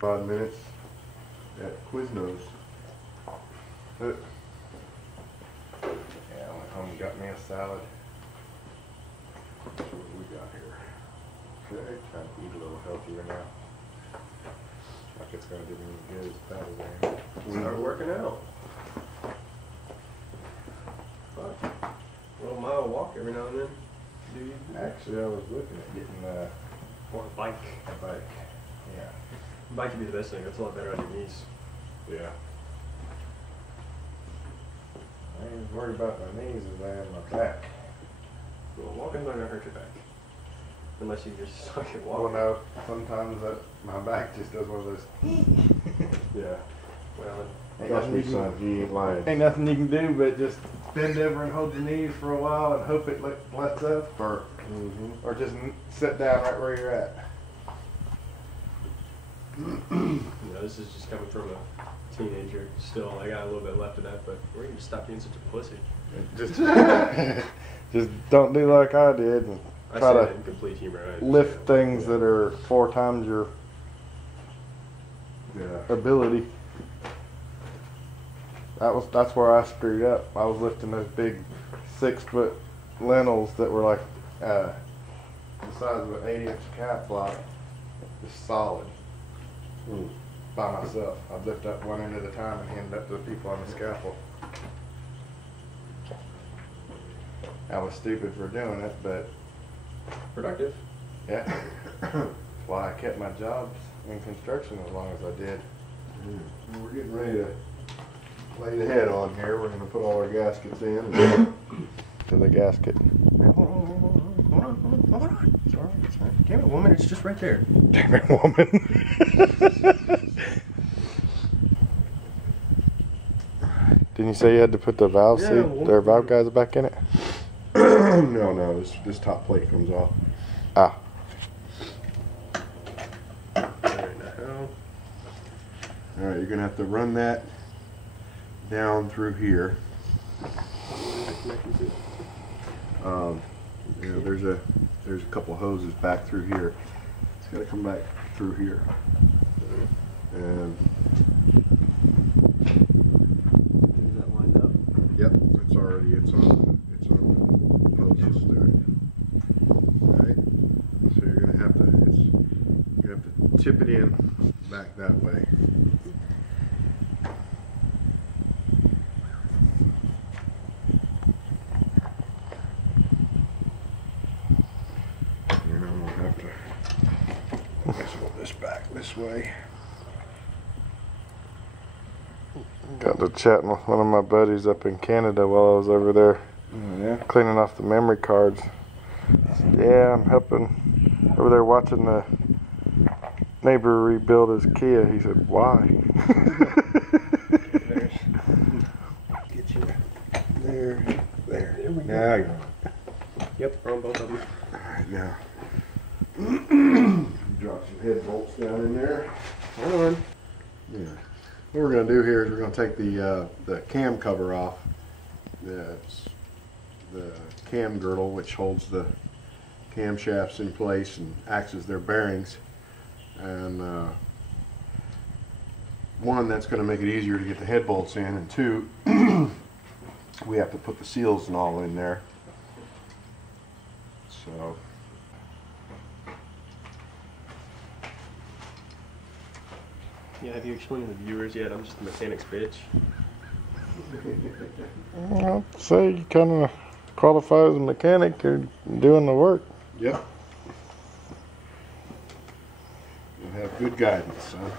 5 minutes at Quiznos. Yeah, I went home and got me a salad. That's what we got here. Okay, trying to eat a little healthier now. Like it's gonna do me as good as that is. Start working out. Fuck. A little mile walk every now and then. Do you? Actually, I was looking at getting Or a bike. a bike. Yeah. Bike would be the best thing. That's a lot better on your knees. Yeah. I ain't as worried about my knees as I am my back. Well, walking's not gonna hurt your back. Unless you just suck at Well, walking. no, sometimes my back just does one of those. Yeah. Well, Trust me, son, you ain't lying. Ain't nothing you can do but just bend over and hold your knees for a while and hope it lets up, or just sit down right where you're at. this is just coming from a teenager. Still, I got a little bit left of that, but we're gonna stop being such a pussy. Just don't do like I did and I try say to that in complete humor. lift things that are 4 times your ability. That's where I screwed up. I was lifting those big 6-foot lentils that were like the size of an 8-inch calf block, just solid. By myself. I'd lift up one end at a time and hand it up to the people on the scaffold. I was stupid for doing it, but Productive. yeah, that's why I kept my jobs in construction as long as I did. We're getting ready to lay the head on here. We're going to put all our gaskets in. To the gasket. Hold on. Damn it, woman, it's just right there. Damn it, woman. Didn't you say you had to put the valve seat or valve guides back in it? No, this top plate comes off. Ah. Alright, you're going to have to run that down through here. There's a couple of hoses back through here. It's got to come back through here. And Is that lined up? yep, it's on the hoses there. Alright, so you're gonna have to tip it in back that way. And I'm gonna have to wrestle this back this way. Got to chatting with one of my buddies up in Canada while I was over there Oh yeah? cleaning off the memory cards. Yeah, I'm helping over there watching the neighbor rebuild his Kia. He said, why? Get you there. There we go. Now you're on. Yep, we're on both of them. Alright, now. Drop some head bolts down in there. Hold on. Yeah. What we're going to do here is we're going to take the cam cover off. The cam girdle, which holds the camshafts in place and acts as their bearings. And one, that's going to make it easier to get the head bolts in, and two, we have to put the seals and all in there. So Yeah, have you explained to the viewers yet? I'm just a mechanic's bitch. I'd say you kind of qualify as a mechanic. You're doing the work. yep. You'll have good guidance, son.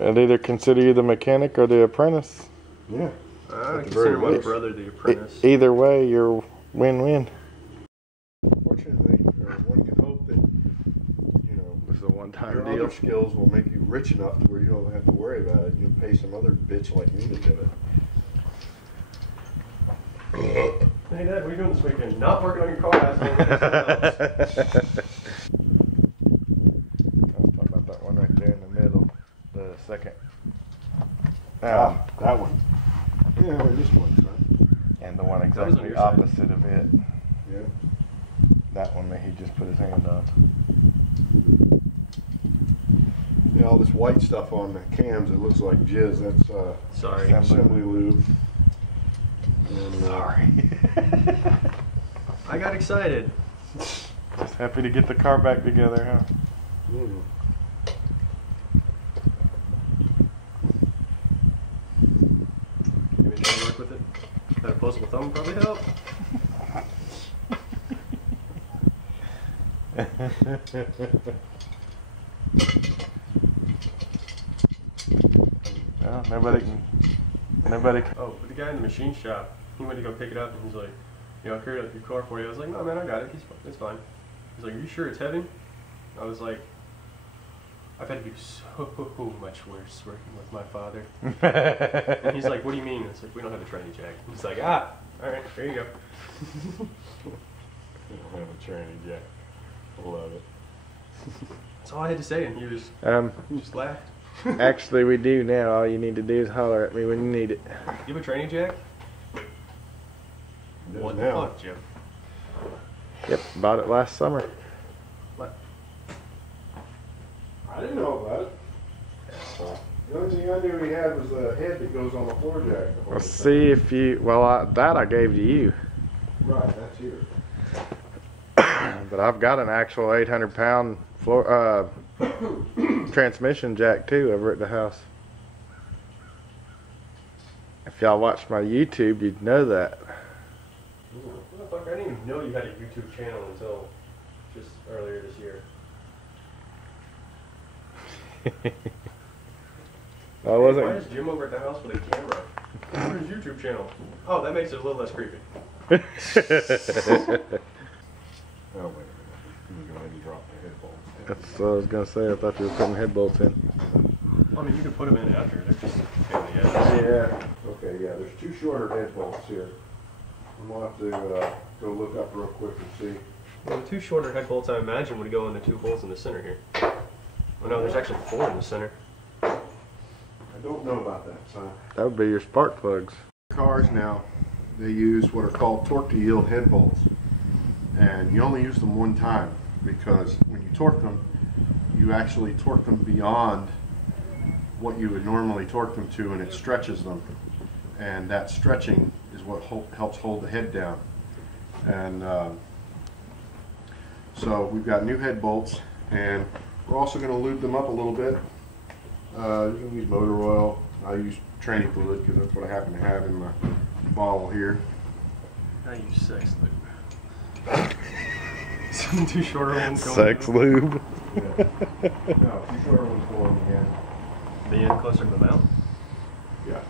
I'd either consider you the mechanic or the apprentice. Yeah. I consider my brother the apprentice. Either way, you're win-win. Fortunately, or one can hope that, This is a one-time your other skills will make you rich enough to where you don't have to worry about it. You'll pay some other bitch like me to do it. Hey Dad, what are you doing this weekend? Not working on your car, asshole. I was talking about that one right there in the middle, the second. That one. Yeah, well, this one, son. And the one was on exactly your side. opposite of it. Yeah. That one that he just put his hand on. Yeah, all this white stuff on the cams, it looks like jizz. That's Sorry. assembly lube. And, Sorry. I got excited. Just happy to get the car back together, huh? mm. Maybe try to work with it. That opposable thumb would probably help. Well, nobody can. Oh, but the guy in the machine shop, he went to go pick it up and he's like, I'll carry it up your car for you. I was like, no man, I got it. It's fine. He's like, are you sure it's heavy? I was like, I've had to do so much worse working with my father. And he's like, what do you mean? It's like, we don't have a tranny jack. He's like, all right, there you go. I don't have a tranny jack. I love it. That's all I had to say, and he just laughed. Actually, we do now. All you need to do is holler at me when you need it. You have a tranny jack? It is What the now. fuck, Jim? Yep, bought it last summer. What? I didn't know about it. The only thing I knew he had was a head that goes on the floor jack. Let's see if you. Well, that I gave to you. Right, that's here. But I've got an actual 800-pound floor transmission jack too over at the house. If y'all watched my YouTube, you'd know that. Motherfucker, I didn't even know you had a YouTube channel until just earlier this year. I Why wasn't. is Jim over at the house with a camera? Where's his YouTube channel? Oh, that makes it a little less creepy. Oh, wait a minute. I'm going to go ahead and drop the head bolt. That's what I was gonna say. I thought you were putting head bolts in. I mean, you can put them in after. They're just pain in the ass. Yeah. Okay, yeah, there's two shorter head bolts here. We'll have to go look up real quick and see. Well, the two shorter head bolts, I imagine, would go in the two holes in the center here. Oh no, there's actually 4 in the center. I don't know about that, son. That would be your spark plugs. Cars now, they use what are called torque to yield head bolts. And you only use them one time because when you torque them, you actually torque them beyond what you would normally torque them to, and it stretches them. And that stretching is what helps hold the head down. And so we've got new head bolts, and we're also going to lube them up a little bit. You can use motor oil. I use tranny fluid because that's what I happen to have in my bottle here. I use sex lube. Some two shorter ones going Sex in. lube. Yeah. No, two shorter ones going again. The end closer to the mount. Yeah.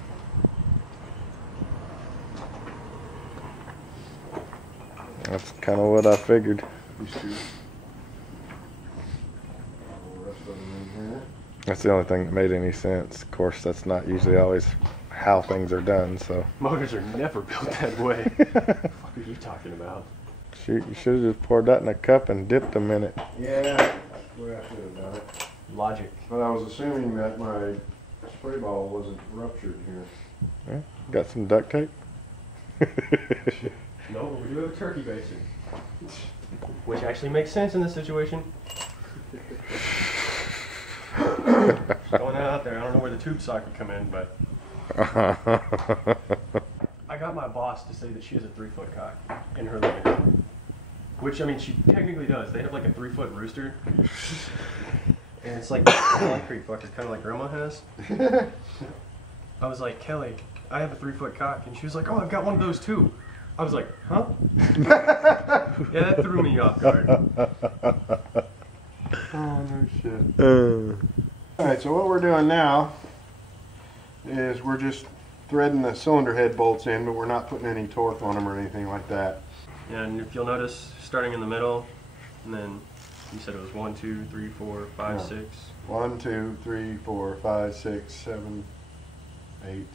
That's kind of what I figured. These two. All the rest of them in here. That's the only thing that made any sense. Of course, that's not usually always how things are done. So. Motors are never built that way. What the fuck are you talking about? Shoot, you should have just poured that in a cup and dipped them in it. Yeah, that's the way I should have done it. Logic. But I was assuming that my spray bottle wasn't ruptured here. Yeah, got some duct tape? No, we do have a turkey basin. Which actually makes sense in this situation. Going out there, I don't know where the tube socket come in, but I got my boss to say that she has a 3-foot cock in her living room. Which, I mean, she technically does. They have like a 3-foot rooster. And it's like concrete bucket, kind of like Grandma has. I was like, Kelly, I have a 3-foot cock. And she was like, oh, I've got one of those too. I was like, huh? Yeah, that threw me off guard. Oh, no shit. Alright, so what we're doing now is we're just threading the cylinder head bolts in, but we're not putting any torque on them or anything like that. And if you'll notice, starting in the middle, and then you said it was 1, 2, 3, 4, 5, Yeah. 6. 1, 2, 3, 4, 5, 6, 7, 8,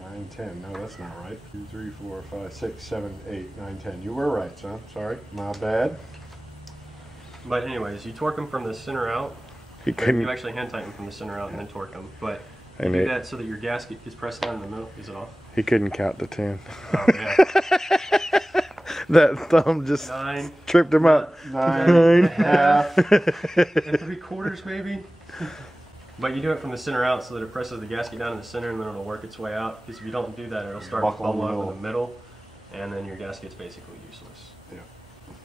9, 10. No, that's not right. 2, 3, 4, 5, 6, 7, 8, 9, 10. You were right, son. Sorry. My bad. But anyways, you torque them from the center out. He Or couldn't. you actually hand tighten from the center out and then torque them. But you And do it- that so that your gasket is pressed down in the middle. Is it off? He couldn't count to 10. Oh, yeah. That thumb just 9, tripped him up. 9.5 maybe. But you do it from the center out so that it presses the gasket down in the center and then it'll work its way out. Because if you don't do that, it'll start to bubble up in the middle, and then your gasket's basically useless. Yeah,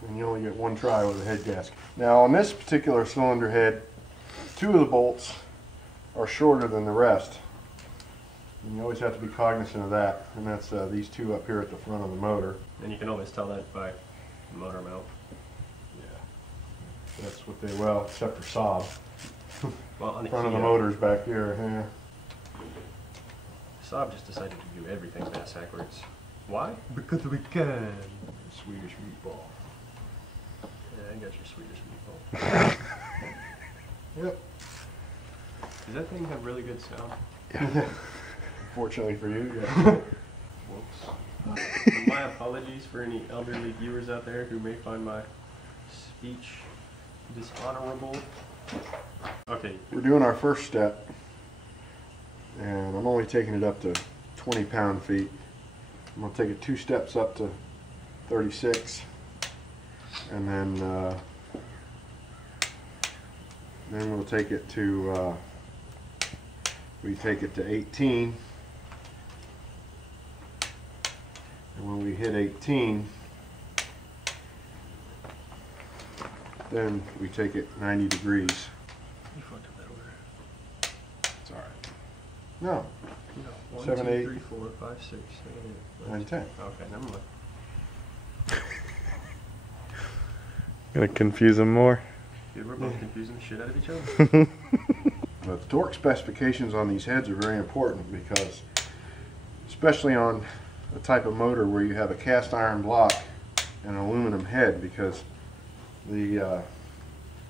and you only get one try with a head gasket. Now on this particular cylinder head, 2 of the bolts are shorter than the rest. And you always have to be cognizant of that. And that's these 2 up here at the front of the motor. And you can always tell that by the motor mount. Yeah, that's what they, well, except for Saab. Well, on the Front of the motor's back here, yeah. Saab just decided to do everything ass backwards. Why? Because we can. Swedish meatball. Yeah, I got your Swedish meatball. Yep. Does that thing have really good sound? Yeah. Fortunately for you, yeah. Whoops. My apologies for any elderly viewers out there who may find my speech dishonorable. Okay. We're doing our first step, and I'm only taking it up to 20 pound-feet. I'm going to take it 2 steps up to 36, and then we'll take it to we take it to 18, and when we hit 18, then we take it 90 degrees. You fucked up that order. It's all right. No. No. 1, 7, 2, 8, 3, 4, 5, 6, 7, 8, 9, 10. Okay, never mind. Gonna confuse him more. Dude, we're both confusing the shit out of each other. But the torque specifications on these heads are very important because, especially on a type of motor where you have a cast iron block and an aluminum head, because they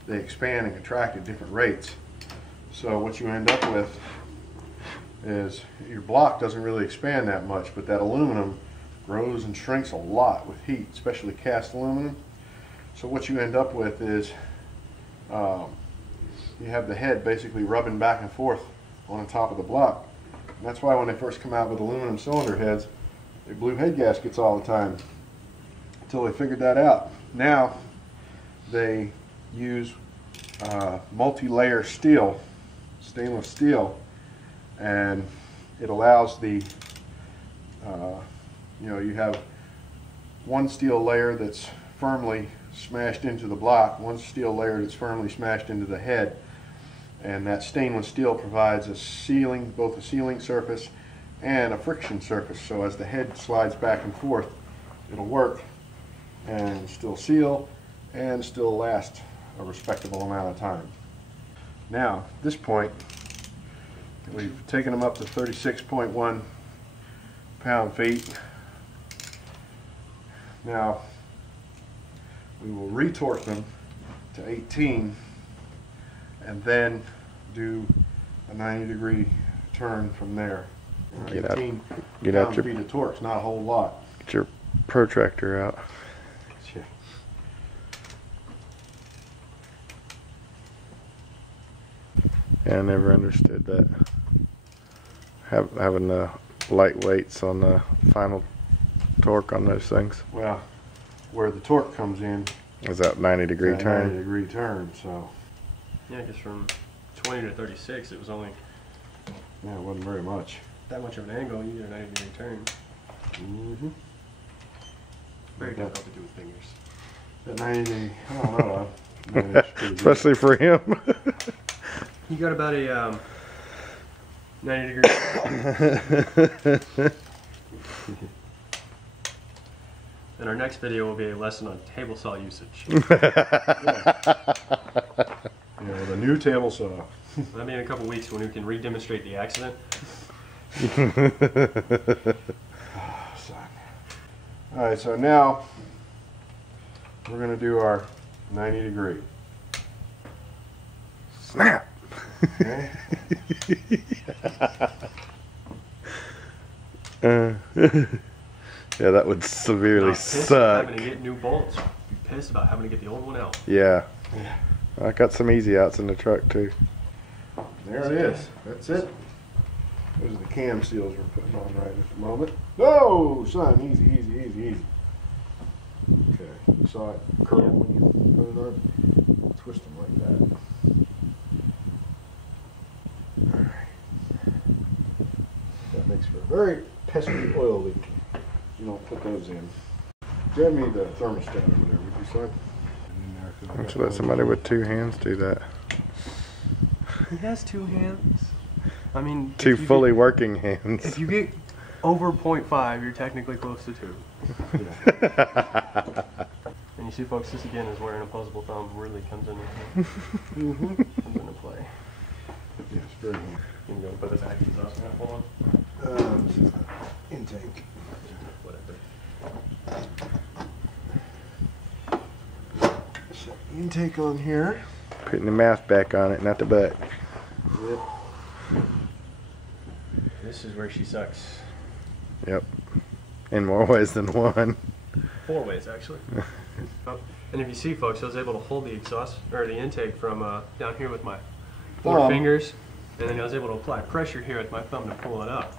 expand and contract at different rates. So what you end up with is your block doesn't really expand that much, but that aluminum grows and shrinks a lot with heat, especially cast aluminum. So what you end up with is you have the head basically rubbing back and forth on the top of the block. And that's why when they first come out with aluminum cylinder heads, they blew head gaskets all the time until they figured that out. Now they use multi-layer steel, stainless steel, and it allows the you have one steel layer that's firmly smashed into the block, one steel layer that's firmly smashed into the head, and that stainless steel provides a sealing, both a sealing surface and a friction surface, so as the head slides back and forth, it'll work and still seal and still last a respectable amount of time. Now, at this point, we've taken them up to 36.1 pound-feet. Now, we will retorque them to 18 and then do a 90-degree turn from there. Get out pound-feet your, of torque's not a whole lot. get your protractor out. Yeah. Yeah, I never understood that. Having the light weights on the final torque on those things. Well, where the torque comes in Is that 90-degree a turn? 90-degree turn, so Yeah, because from 20 to 36, it was only yeah, it wasn't very much. that much of an angle. You get a 90-degree turn. Mm-hmm. Very Yeah. difficult to do with fingers. That 90, I don't know. I managed pretty good. Especially for him. You got about a 90-degree. And our next video will be a lesson on table saw usage. Yeah, with a new table saw. That'll be in a couple weeks when we can re-demonstrate the accident. Alright, so now we're going to do our 90-degree. Snap! Okay? Yeah, that would severely Not pissed about suck. having to get new bolts. Be pissed about having to get the old one out. Yeah. Yeah. I got some easy outs in the truck too. There it is. That's it. Those are the cam seals we're putting on right at the moment. Oh, son, easy, easy, easy, easy. saw it curl when you put it on. Twist them like that. That makes for a very pesky oil leak. You don't put those in. Grab me the thermostat over there, would you, son? Why don't you let somebody with 2 hands do that? He has 2 hands. I mean, 2 fully working hands. If you get over 0.5, you're technically close to 2. And you see, folks, this again is where an opposable thumb really comes into play. Yes, very handy. You can go and put this back in the sauce on. This is the intake. Whatever. Set the intake on here. Putting the mouth back on it, not the butt. Yep. This is where she sucks. Yep. In more ways than one. 4 ways, actually. Oh, and if you see, folks, I was able to hold the exhaust or the intake from down here with my 4 fingers, and then I was able to apply pressure here with my thumb to pull it up.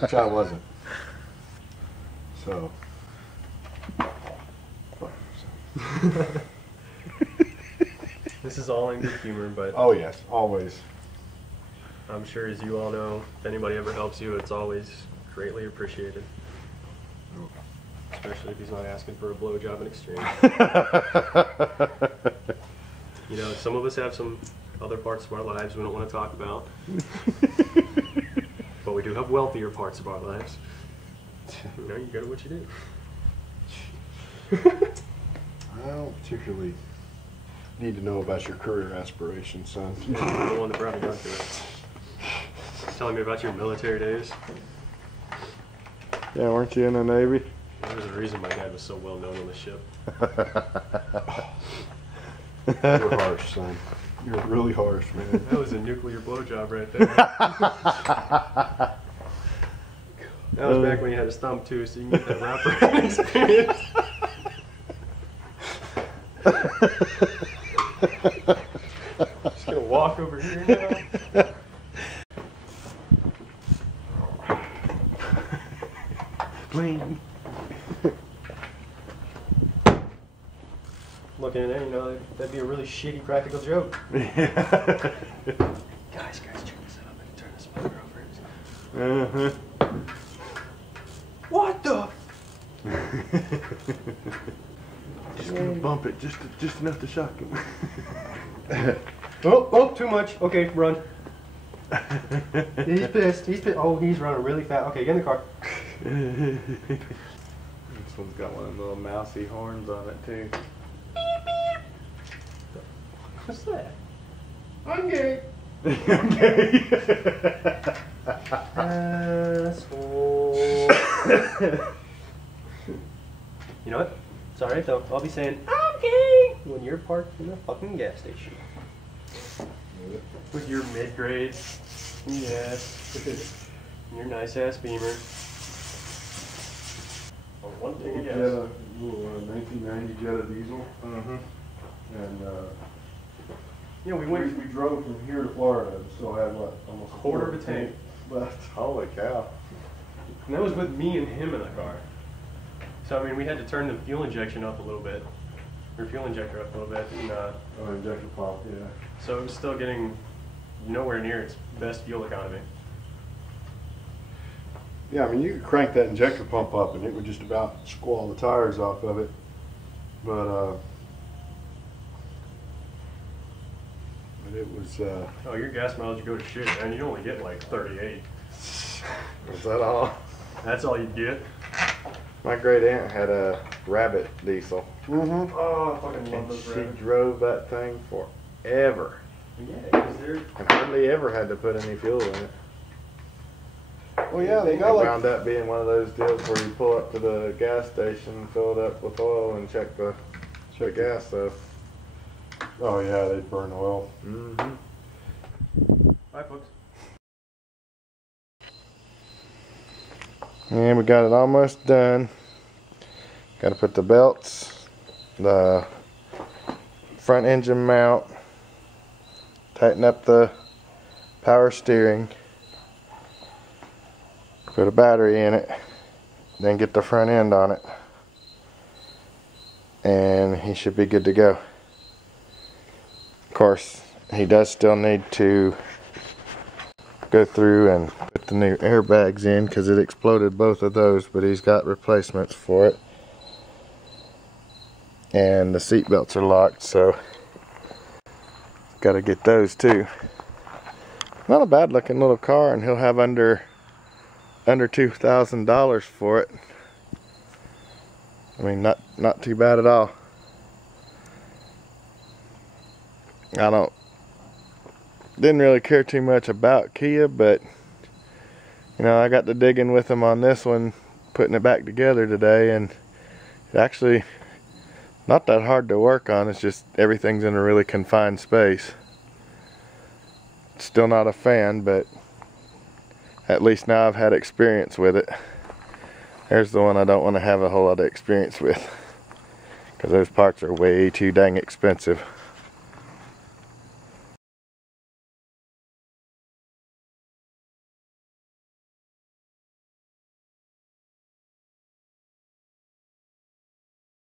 Which I wasn't. So. This is all in good humor, but Oh yes, always. I'm sure, as you all know, if anybody ever helps you, it's always greatly appreciated. Especially if he's not asking for a blowjob in exchange. You know, some of us have some other parts of our lives we don't want to talk about. But we do have wealthier parts of our lives. You know, you go to what you do. I don't particularly need to know about your career aspirations, son. You're the one that brought me onto it. Telling me about your military days. Yeah, weren't you in the Navy? There was a reason my dad was so well known on the ship. You're harsh, son. You're really harsh, man. That was a nuclear blowjob right there. That was back when you had his thumb too, so you can get that wrapper experience. Just gonna walk over here now. Bling. Looking at it, you know, that'd be a really shitty practical joke. Yeah. Guys, check this out. I can turn this mother over. What the? Just gonna bump it, just enough to shock him. Oh, too much. Okay, run. He's pissed. Oh, he's running really fast. Okay, get in the car. This one's got one of the little mousy horns on it too. What's that? I'm gay. Okay. Asshole. You know what? It's alright though. I'll be saying, I'm gay when you're parked in a fucking gas station. With your mid-grade, yes, your nice-ass Beamer. Oh, one thing I guess. Little 1990 Jetta diesel. And Yeah, we we drove from here to Florida, and still had what, almost a quarter of a tank left. Holy cow. And that was with me and him in the car. So, I mean, we had to turn the fuel injection up a little bit. Or fuel injector up a little bit. And, Oh, injector pump, yeah. so it was still getting nowhere near its best fuel economy. Yeah, I mean, you could crank that injector pump up and it would just about squall the tires off of it. But it was, Oh, your gas mileage go to shit, man. You only get like 38. Was that all? That's all you get. My great aunt had a rabbit diesel. Oh, I fucking love And those she rabbits. drove that thing forever. Yeah, because they're... And hardly ever had to put any fuel in it. well, yeah, they It got like, wound up being one of those deals where you pull up to the gas station, fill it up with oil, and check the gas stuff. oh yeah, they burn oil. Bye, folks. And we got it almost done. Got to put the belts, the front engine mount, tighten up the power steering, put a battery in it, then get the front end on it. and he should be good to go. Of course, he does still need to go through and put the new airbags in because it exploded both of those, but he's got replacements for it. And the seat belts are locked, so got to get those too. Not a bad looking little car, and he'll have under $2,000 for it. I mean, not too bad at all. Didn't really care too much about Kia, but you know, I got to digging with them on this one, putting it back together today, and it actually not that hard to work on. It's just everything's in a really confined space. Still not a fan, but at least now I've had experience with it. There's the one I don't want to have a whole lot of experience with, because those parts are way too dang expensive.